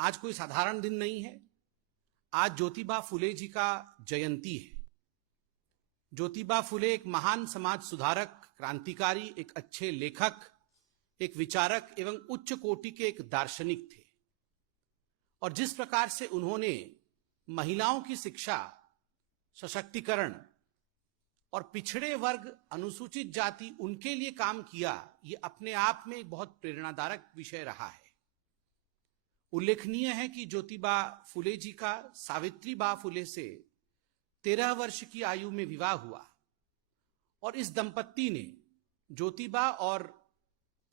आज कोई साधारण दिन नहीं है। आज ज्योतिबा फुले जी का जयंती है। ज्योतिबा फुले एक महान समाज सुधारक, क्रांतिकारी, एक अच्छे लेखक, एक विचारक एवं उच्च कोटि के एक दार्शनिक थे। और जिस प्रकार से उन्होंने महिलाओं की शिक्षा, सशक्तिकरण और पिछड़े वर्ग, अनुसूचित जाति, उनके लिए काम किया, ये अपने आप में एक बहुत प्रेरणादायक विषय रहा है। उल्लेखनीय है कि ज्योतिबा फुले जी का सावित्रीबा फुले से 13 वर्ष की आयु में विवाह हुआ और इस दंपत्ति ने, ज्योतिबा और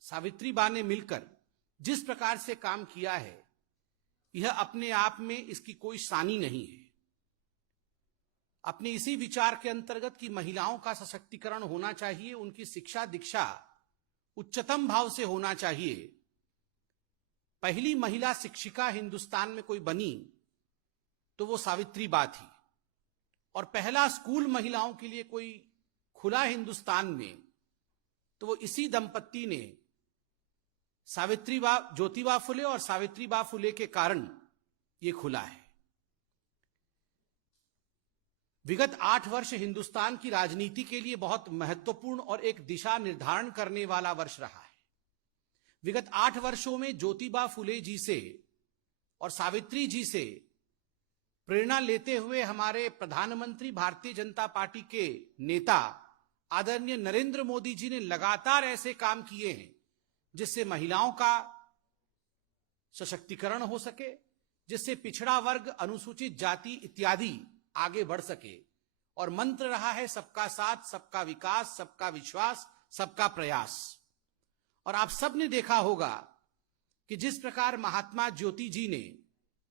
सावित्रीबा ने मिलकर जिस प्रकार से काम किया है, यह अपने आप में इसकी कोई सानी नहीं है। अपने इसी विचार के अंतर्गत कि महिलाओं का सशक्तिकरण होना चाहिए, उनकी शिक्षा दीक्षा उच्चतम भाव से होना चाहिए। पहली महिला शिक्षिका हिंदुस्तान में कोई बनी तो वो सावित्रीबा थी, और पहला स्कूल महिलाओं के लिए कोई खुला हिंदुस्तान में तो वो इसी दंपत्ति ने ज्योतिबा फुले और सावित्रीबा फुले के कारण ये खुला है। विगत 8 वर्ष हिंदुस्तान की राजनीति के लिए बहुत महत्वपूर्ण और एक दिशा निर्धारण करने वाला वर्ष रहा है। विगत 8 वर्षों में ज्योतिबा फुले जी से और सावित्री जी से प्रेरणा लेते हुए हमारे प्रधानमंत्री, भारतीय जनता पार्टी के नेता आदरणीय नरेंद्र मोदी जी ने लगातार ऐसे काम किए हैं जिससे महिलाओं का सशक्तिकरण हो सके, जिससे पिछड़ा वर्ग, अनुसूचित जाति इत्यादि आगे बढ़ सके। और मंत्र रहा है सबका साथ, सबका विकास, सबका विश्वास, सबका प्रयास। और आप सब ने देखा होगा कि जिस प्रकार महात्मा ज्योति जी ने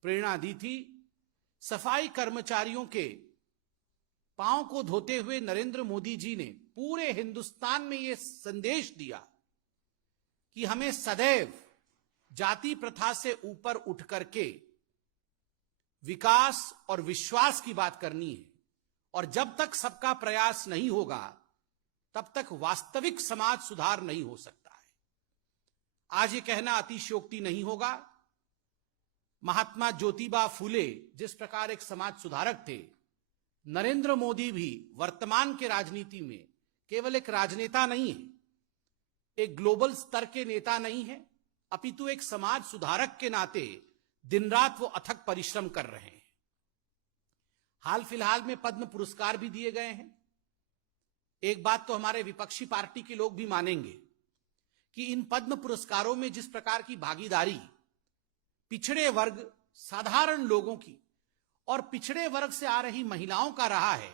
प्रेरणा दी थी, सफाई कर्मचारियों के पांव को धोते हुए नरेंद्र मोदी जी ने पूरे हिंदुस्तान में यह संदेश दिया कि हमें सदैव जाति प्रथा से ऊपर उठ करके विकास और विश्वास की बात करनी है। और जब तक सबका प्रयास नहीं होगा तब तक वास्तविक समाज सुधार नहीं हो सकता है। आज ये कहना अतिशयोक्ति नहीं होगा। महात्मा ज्योतिबा फुले जिस प्रकार एक समाज सुधारक थे, नरेंद्र मोदी भी वर्तमान के राजनीति में केवल एक राजनेता नहीं है, एक ग्लोबल स्तर के नेता नहीं है, अपितु एक समाज सुधारक के नाते दिन रात वो अथक परिश्रम कर रहे हैं। हाल फिलहाल में पद्म पुरस्कार भी दिए गए हैं। एक बात तो हमारे विपक्षी पार्टी के लोग भी मानेंगे कि इन पद्म पुरस्कारों में जिस प्रकार की भागीदारी पिछड़े वर्ग, साधारण लोगों की और पिछड़े वर्ग से आ रही महिलाओं का रहा है,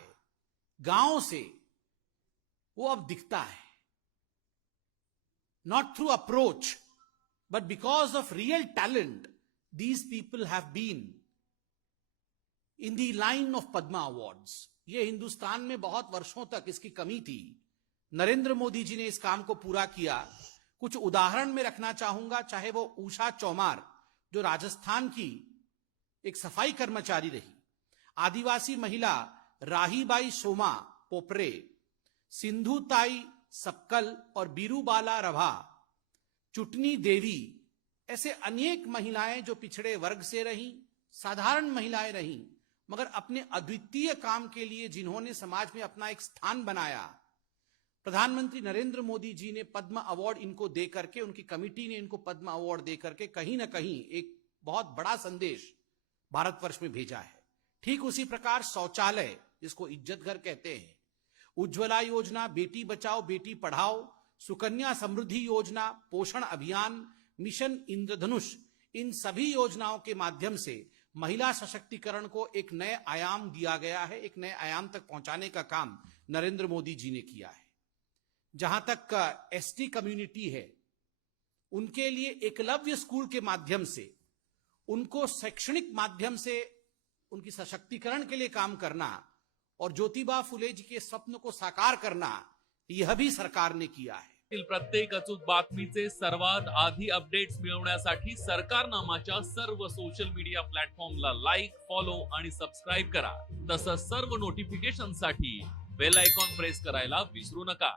गांव से, वो अब दिखता है। Not through approach, but because of real talent, these people have been in the line of Padma Awards. ये हिंदुस्तान में बहुत वर्षों तक इसकी कमी थी। नरेंद्र मोदी जी ने इस काम को पूरा किया। कुछ उदाहरण में रखना चाहूंगा, चाहे वो उषा चौमार जो राजस्थान की एक सफाई कर्मचारी रही, आदिवासी महिला राहीबाई सोमा पोपरे, सिंधु ताई सपकल और बीरूबाला रभा, चुटनी देवी, ऐसे अनेक महिलाएं जो पिछड़े वर्ग से रहीं, साधारण महिलाएं रहीं, मगर अपने अद्वितीय काम के लिए जिन्होंने समाज में अपना एक स्थान बनाया, प्रधानमंत्री नरेंद्र मोदी जी ने पद्म अवार्ड इनको दे करके, उनकी कमिटी ने इनको पद्म अवार्ड दे करके कहीं ना कहीं एक बहुत बड़ा संदेश भारतवर्ष में भेजा है। ठीक उसी प्रकार शौचालय, जिसको इज्जत घर कहते हैं, उज्ज्वला योजना, बेटी बचाओ बेटी पढ़ाओ, सुकन्या समृद्धि योजना, पोषण अभियान, मिशन इंद्रधनुष, इन सभी योजनाओं के माध्यम से महिला सशक्तिकरण को एक नए आयाम दिया गया है। एक नए आयाम तक पहुंचाने का काम नरेंद्र मोदी जी ने किया है। जहां तक एसटी कम्युनिटी है, उनके लिए एकलव्य स्कूल के माध्यम से उनको शैक्षणिक माध्यम से उनकी सशक्तिकरण के लिए काम करना और ज्योतिबा फुले जी के स्वप्न को साकार करना, यह भी सरकार ने किया है। प्रत्येक अचूक बातमीचे सर्वात आधी अपडेट्स मिळवण्यासाठी सरकारनामाच्या सर्व सोशल मीडिया प्लॅटफॉर्मला लाईक, फॉलो आणि सबस्क्राइब करा। तसंच सर्व नोटिफिकेशनसाठी बेल आयकॉन प्रेस करायला विसरू नका।